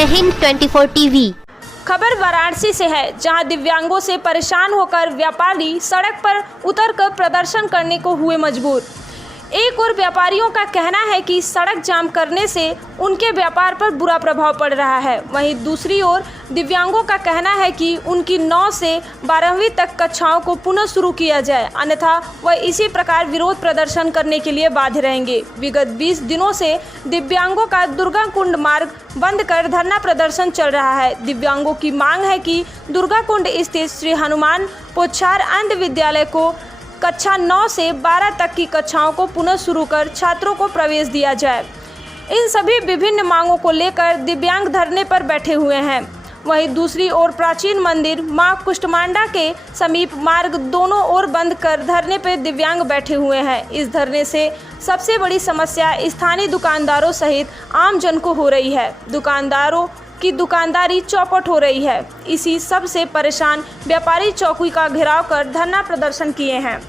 जय हिंद 24 टीवी। खबर वाराणसी से है, जहां दिव्यांगों से परेशान होकर व्यापारी सड़क पर उतरकर प्रदर्शन करने को हुए मजबूर। एक और व्यापारियों का कहना है कि सड़क जाम करने से उनके व्यापार पर बुरा प्रभाव पड़ रहा है। वहीं दूसरी ओर दिव्यांगों का कहना है कि उनकी 9 से 12वीं तक कक्षाओं को पुनः शुरू किया जाए, अन्यथा वह इसी प्रकार विरोध प्रदर्शन करने के लिए बाध्य रहेंगे। विगत 20 दिनों से दिव्यांगों का दुर्गा कुंड मार्ग बंद कर धरना प्रदर्शन चल रहा है। दिव्यांगों की मांग है कि दुर्गा कुंड स्थित श्री हनुमान पोच्छार अंध विद्यालय को कक्षा 9 से 12 तक की कक्षाओं को पुनः शुरू कर छात्रों को प्रवेश दिया जाए। इन सभी विभिन्न मांगों को लेकर दिव्यांग धरने पर बैठे हुए हैं। वहीं दूसरी ओर प्राचीन मंदिर मां कुष्टमांडा के समीप मार्ग दोनों ओर बंद कर धरने पर दिव्यांग बैठे हुए हैं। इस धरने से सबसे बड़ी समस्या स्थानीय दुकानदारों सहित आम जन को हो रही है। दुकानदारों की दुकानदारी चौपट हो रही है। इसी सब से परेशान व्यापारी चौकी का घेराव कर धरना प्रदर्शन किए हैं,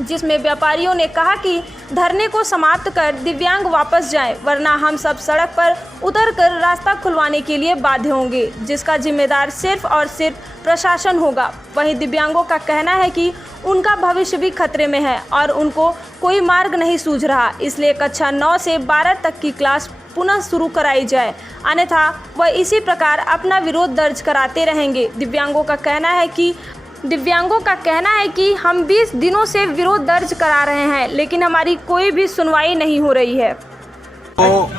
जिसमें व्यापारियों ने कहा कि धरने को समाप्त कर दिव्यांग वापस जाएं, वरना हम सब सड़क पर उतरकर रास्ता खुलवाने के लिए बाध्य होंगे, जिसका जिम्मेदार सिर्फ और सिर्फ प्रशासन होगा। वहीं दिव्यांगों का कहना है कि उनका भविष्य भी खतरे में है और उनको कोई मार्ग नहीं सूझ रहा, इसलिए कक्षा 9 से 12 तक की क्लास पुनः शुरू कराई जाए, अन्यथा वह इसी प्रकार अपना विरोध दर्ज कराते रहेंगे। दिव्यांगों का कहना है कि हम 20 दिनों से विरोध दर्ज करा रहे हैं, लेकिन हमारी कोई भी सुनवाई नहीं हो रही है। तो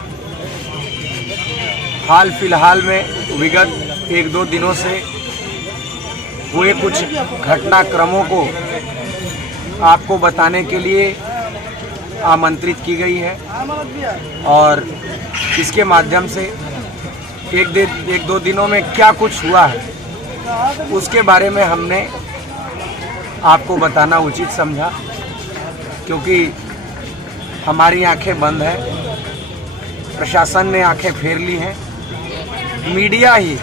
हाल फिलहाल में विगत 1-2 दिनों से हुए कुछ घटनाक्रमों को आपको बताने के लिए आमंत्रित की गई है और इसके माध्यम से 1-2 दिनों में क्या कुछ हुआ है उसके बारे में हमने आपको बताना उचित समझा, क्योंकि हमारी आंखें बंद हैं, प्रशासन ने आंखें फेर ली हैं, मीडिया ही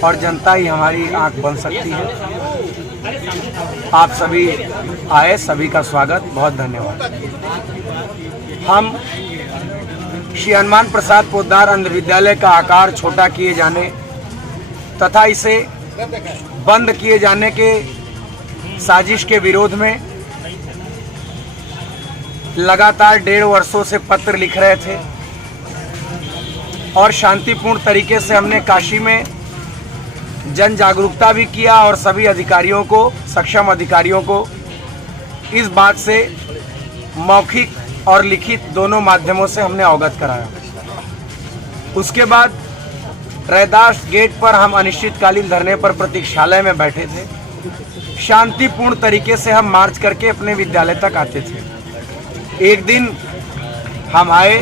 और जनता ही हमारी आंख बन सकती है। आप सभी आए, सभी का स्वागत, बहुत धन्यवाद। हम श्री हनुमान प्रसाद पोद्दार अंध विद्यालय का आकार छोटा किए जाने तथा इसे बंद किए जाने के साजिश के विरोध में लगातार 1.5 वर्षों से पत्र लिख रहे थे और शांतिपूर्ण तरीके से हमने काशी में जन जागरूकता भी किया और सभी अधिकारियों को, सक्षम अधिकारियों को इस बात से मौखिक और लिखित दोनों माध्यमों से हमने अवगत कराया। उसके बाद रैदास गेट पर हम अनिश्चितकालीन धरने पर प्रतीक्षालय में बैठे थे। शांतिपूर्ण तरीके से हम मार्च करके अपने विद्यालय तक आते थे। एक दिन हम आए,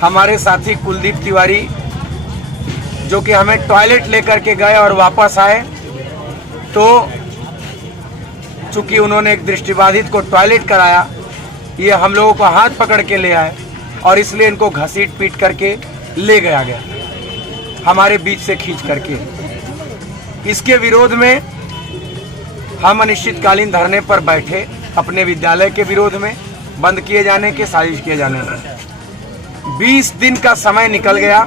हमारे साथी कुलदीप तिवारी जो कि हमें टॉयलेट लेकर के गए और वापस आए, तो चूंकि उन्होंने एक दृष्टिबाधित को टॉयलेट कराया, ये हम लोगों को हाथ पकड़ के ले आए और इसलिए इनको घसीट पीट करके ले गया हमारे बीच से खींच करके। इसके विरोध में हम अनिश्चितकालीन धरने पर बैठे, अपने विद्यालय के विरोध में, बंद किए जाने के, साजिश किए जाने में। 20 दिन का समय निकल गया,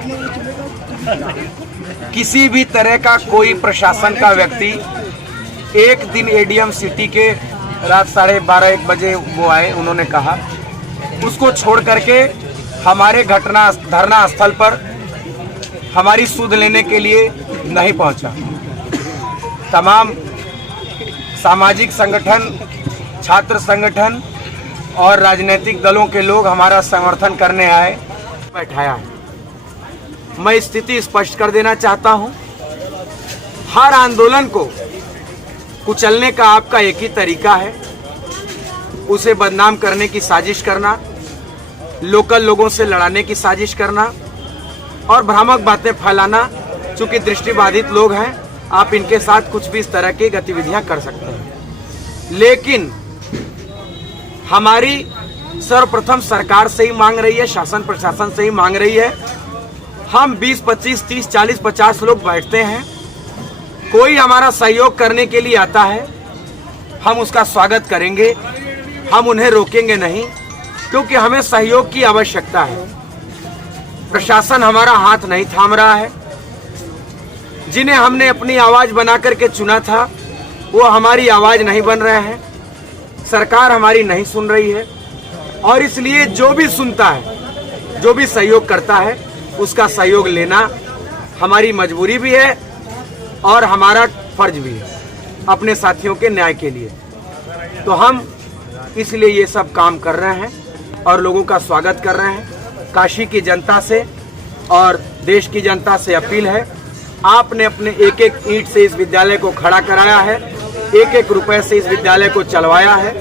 किसी भी तरह का कोई प्रशासन का व्यक्ति, एक दिन एडीएम सिटी के रात 12:30-1 बजे वो आए, उन्होंने कहा, उसको छोड़ करके हमारे धरना स्थल पर हमारी सुध लेने के लिए नहीं पहुंचा। तमाम सामाजिक संगठन, छात्र संगठन और राजनीतिक दलों के लोग हमारा समर्थन करने आए, बैठाया है। मैं स्थिति स्पष्ट कर देना चाहता हूं, हर आंदोलन को कुचलने का आपका एक ही तरीका है, उसे बदनाम करने की साजिश करना, लोकल लोगों से लड़ाने की साजिश करना और भ्रामक बातें फैलाना। चूंकि दृष्टिबाधित लोग हैं, आप इनके साथ कुछ भी इस तरह की गतिविधियां कर सकते हैं, लेकिन हमारी सर्वप्रथम सरकार से ही मांग रही है, शासन प्रशासन से ही मांग रही है। हम 20, 25, 30, 40, 50 लोग बैठते हैं, कोई हमारा सहयोग करने के लिए आता है, हम उसका स्वागत करेंगे, हम उन्हें रोकेंगे नहीं, क्योंकि हमें सहयोग की आवश्यकता है। प्रशासन हमारा हाथ नहीं थाम रहा है। जिन्हें हमने अपनी आवाज बना करके चुना था वो हमारी आवाज नहीं बन रहे हैं। सरकार हमारी नहीं सुन रही है और इसलिए जो भी सुनता है, जो भी सहयोग करता है, उसका सहयोग लेना हमारी मजबूरी भी है और हमारा फर्ज भी है अपने साथियों के न्याय के लिए। तो हम इसलिए ये सब काम कर रहे हैं और लोगों का स्वागत कर रहे हैं। काशी की जनता से और देश की जनता से अपील है, आपने अपने एक एक ईंट से इस विद्यालय को खड़ा कराया है, एक एक रुपए से इस विद्यालय को चलवाया है।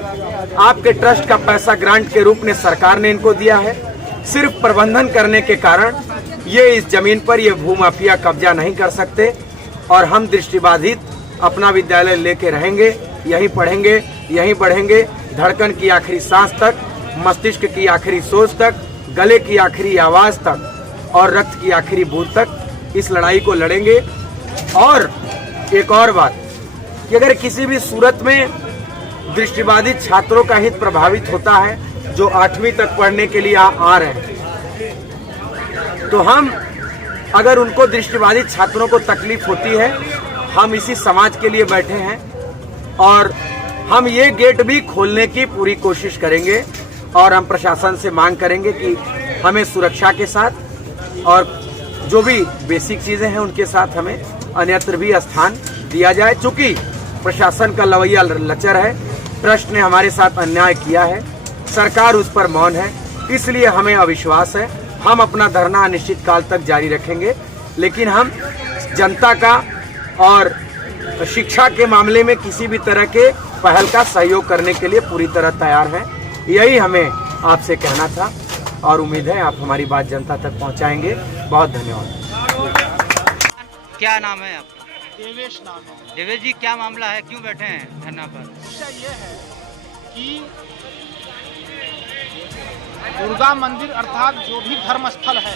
आपके ट्रस्ट का पैसा ग्रांट के रूप में सरकार ने इनको दिया है। सिर्फ प्रबंधन करने के कारण ये इस जमीन पर ये भूमाफिया कब्जा नहीं कर सकते और हम दृष्टिबाधित अपना विद्यालय लेके रहेंगे, यहीं पढ़ेंगे, यहीं बढ़ेंगे, धड़कन की आखिरी सांस तक, मस्तिष्क की आखिरी सोच तक, गले की आखिरी आवाज तक और रक्त की आखिरी बूंद तक इस लड़ाई को लड़ेंगे। और एक और बात कि अगर किसी भी सूरत में दृष्टिबाधित छात्रों का हित प्रभावित होता है जो 8वीं तक पढ़ने के लिए आ रहे हैं, तो हम अगर उनको दृष्टिबाधित छात्रों को तकलीफ होती है, हम इसी समाज के लिए बैठे हैं और हम ये गेट भी खोलने की पूरी कोशिश करेंगे और हम प्रशासन से मांग करेंगे कि हमें सुरक्षा के साथ और जो भी बेसिक चीज़ें हैं उनके साथ हमें अन्यत्र भी स्थान दिया जाए। चूँकि प्रशासन का लवैया लचर है, ट्रस्ट ने हमारे साथ अन्याय किया है, सरकार उस पर मौन है, इसलिए हमें अविश्वास है। हम अपना धरना अनिश्चित काल तक जारी रखेंगे, लेकिन हम जनता का और शिक्षा के मामले में किसी भी तरह के पहल का सहयोग करने के लिए पूरी तरह तैयार हैं। यही हमें आपसे कहना था और उम्मीद है आप हमारी बात जनता तक पहुंचाएंगे। बहुत धन्यवाद। क्या नाम है आपका? देवेश नाम है। देवेश जी, क्या मामला है, क्यों बैठे हैं धरना पर? विषय ये है कि दुर्गा मंदिर अर्थात जो भी धर्म स्थल है,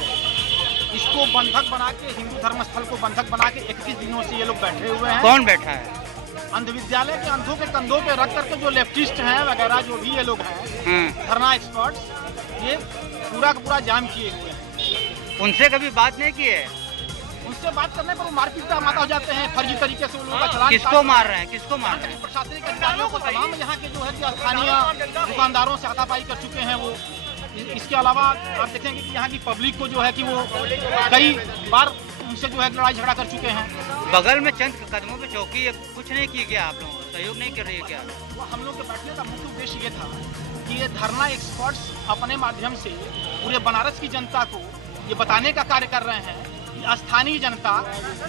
इसको बंधक बना के, हिंदू धर्म स्थल को बंधक बना के 21 दिनों से ये लोग बैठे हुए हैं। कौन बैठा है? अंध विद्यालय के अंधों के कंधों पे रख करके जो लेफ्टिस्ट हैं वगैरह जो भी ये लोग हैं, धरना एक्सपर्ट्स, ये पूरा का पूरा जाम किए हुए हैं। उनसे कभी बात नहीं की है? उनसे बात करने पर वो मारपीट का माता हो जाते हैं, फर्जी तरीके से उन लोगों का चलान। किसको मार रहे हैं, किसको मार रहे हैं? प्रशासनिक अधिकारियों को, तमाम यहाँ के जो है कि स्थानीय दुकानदारों से हाथापाई कर चुके हैं वो। इसके अलावा आप देखेंगे कि यहाँ की पब्लिक को जो है कि वो कई बार उनसे जो है लड़ाई झगड़ा कर चुके हैं। बगल में चंद कदमों पे चौकी है, कुछ नहीं किया गया, आप लोगों को सहयोग नहीं कर रही है क्या? वो हम लोग के बैठने का मुख्य उद्देश्य ये था कि ये धरना एक्सपर्ट्स अपने माध्यम से पूरे बनारस की जनता को ये बताने का कार्य कर रहे हैं कि स्थानीय जनता,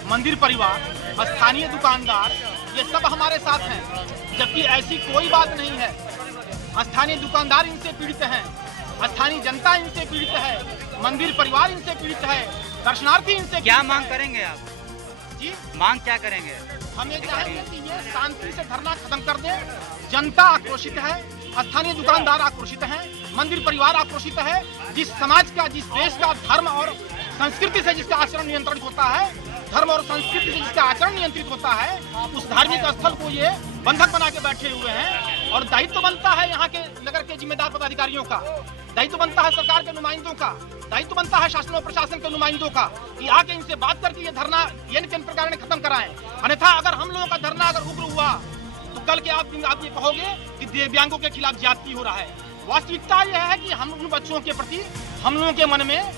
मंदिर परिवार, स्थानीय दुकानदार, ये सब हमारे साथ हैं, जबकि ऐसी कोई बात नहीं है। स्थानीय दुकानदार इनसे पीड़ित हैं, स्थानीय जनता इनसे पीड़ित है, मंदिर परिवार इनसे पीड़ित है, दर्शनार्थी इनसे। क्या मांग करेंगे आप जी? मांग क्या करेंगे? हम ये चाहेंगे कि ये शांति से धरना खत्म कर दे। जनता आक्रोशित है, स्थानीय दुकानदार आक्रोशित हैं, मंदिर परिवार आक्रोशित है। जिस समाज का, जिस देश का धर्म और संस्कृति से जिसका आचरण नियंत्रित होता है, धर्म और संस्कृति से जिसका आचरण नियंत्रित होता है, उस धार्मिक स्थल को ये बंधक बना के बैठे हुए हैं। और दायित्व बनता है यहाँ के नगर के जिम्मेदार पदाधिकारियों का, दायित्व बनता है सरकार के नुमाइंदों का, दायित्व बनता है शासन और प्रशासन के नुमाइंदों का कि आके इनसे बात करके ये धरना केंद्र प्रकार ने खत्म कराएं। अन्यथा अगर हम लोगों का धरना अगर उग्र हुआ तो कल के आप ये कहोगे कि दिव्यांगों के खिलाफ ज्यादती हो रहा है। वास्तविकता यह है कि हम उन बच्चों के प्रति हम लोगों के मन में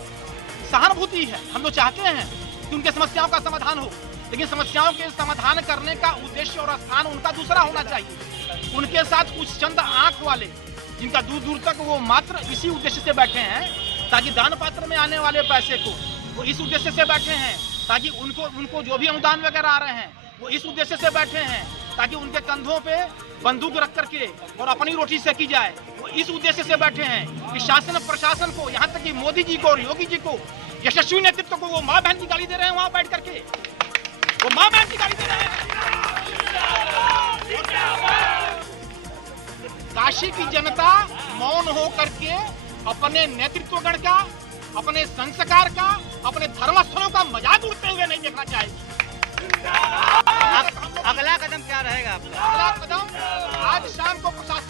सहानुभूति है। हम लोग चाहते हैं कि उनके समस्याओं का समाधान हो, लेकिन समस्याओं के समाधान करने का उद्देश्य और स्थान उनका दूसरा होना चाहिए। उनके साथ कुछ चंद आंख वाले, जिनका दूर दूर तक वो मात्र इसी उद्देश्य से बैठे हैं ताकि दान पात्र में आने वाले पैसे को वो इस उद्देश्य से बैठे हैं ताकि उनको जो भी अनुदान वगैरह आ रहे हैं वो इस उद्देश्य से बैठे हैं ताकि उनके कंधों पे बंदूक रख करके और अपनी रोटी सेकी जाए। वो इस उद्देश्य से बैठे हैं कि शासन प्रशासन को, यहाँ तक कि मोदी जी को और योगी जी को, यशस्वी नेतृत्व को वो माँ बहन की गाली दे रहे हैं। वहां बैठ करके वो माँ बहन की गाली दे रहे हैं। काशी की जनता मौन हो करके अपने नेतृत्वगण का, अपने संस्कार का, अपने धर्मस्थलों का मजाक उड़ते हुए नहीं देखना चाहेगी। अगला कदम क्या रहेगा आपका? अगला कदम आज शाम को प्रशासन